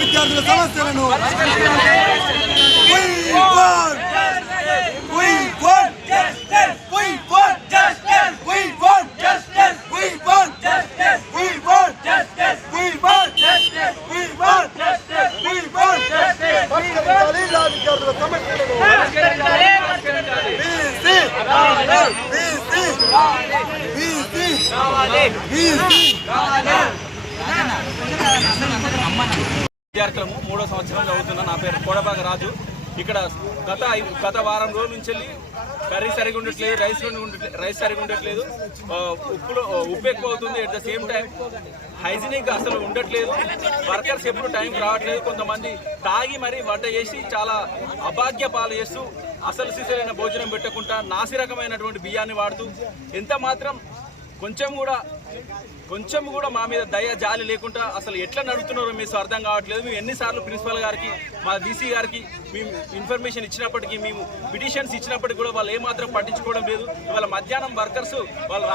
విద్యార్థుల సమస్యలను విద్యార్థులము 3వ సంవత్సరం చదువుతున్నా. నా పేరు కోడబాగ రాజు. ఇక్కడ గత వారం రోజుల నుంచి కర్రీ సరిగా ఉండట్లేదు, రైస్ సరిగా ఉండట్లేదు, ఉప్పు ఎక్కువ అవుతుంది. At the same time hygienic అసలు ఉండట్లేదు. వర్కర్స్ ఎప్పుడు టైంకి రావట్లేదు. కొంతమంది తాగి మరీ వంట చేసి చాలా అభాగ్య పాలు చేస్తూ అసలు సిసలైన భోజనం పెట్టకుండా నాసి రకమైనటువంటి బియ్యాన్ని వాడుతూ ఎంత మాత్రం కొంచెం కూడా మా మీద దయ జాలి లేకుండా అసలు ఎట్లా నడుపుతున్నారో మీకు అర్థం కావట్లేదు. మేము ఎన్నిసార్లు ప్రిన్సిపల్ గారికి, మా డీసీ గారికి మేము ఇన్ఫర్మేషన్ ఇచ్చినప్పటికీ, మేము పిటిషన్స్ ఇచ్చినప్పటికీ కూడా వాళ్ళు ఏమాత్రం పట్టించుకోవడం లేదు. ఇవాళ మధ్యాహ్నం వర్కర్స్ వాళ్ళు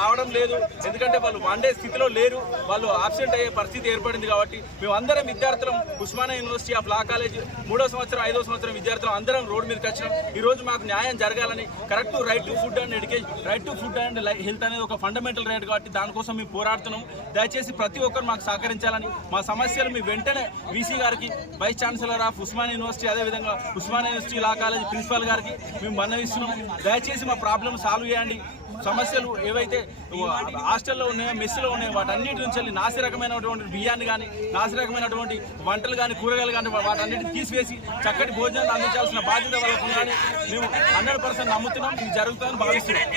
రావడం లేదు. ఎందుకంటే వాళ్ళు వన్ డే స్థితిలో లేరు, వాళ్ళు ఆబ్సెంట్ అయ్యే పరిస్థితి ఏర్పడింది. కాబట్టి మేము అందరం విద్యార్థులం Osmania university of law college 3వ సంవత్సరం 5వ సంవత్సరం విద్యార్థులు అందరం రోడ్డు మీదకి వచ్చినాం. ఈరోజు మాకు న్యాయం జరగాలని, correct right to food and education, right to food and health అనేది ఒక ఫండమెంటల్ రైట్. కాబట్టి దానికోసం మేము పోరాడుతున్నాం. దయచేసి ప్రతి ఒక్కరు మాకు సహకరించాలని, మా సమస్యలు మీ వెంటనే వీసీ గారికి, vice chancellor of Osmania university, అదేవిధంగా Osmania university law college principal గారికి మేము మన్నవిస్తున్నాం. దయచేసి మా ప్రాబ్లం సాల్వ్ చేయండి. సమస్యలు ఏవైతే హాస్టల్లో ఉన్నాయో, మెస్సులో ఉన్నాయో వాటన్నిటి నుంచి వెళ్ళి నాసి రకమైనటువంటి బియ్యాన్ని కానీ, నాసి రకమైనటువంటి వంటలు కానీ, కూరగాయలు కానీ వాటన్నిటిని తీసివేసి చక్కటి భోజనాలు అందించాల్సిన బాధ్యత వాళ్ళకు ఉందని మేము 100% నమ్ముతున్నాం. ఇది జరుగుతుందని భావిస్తున్నాం.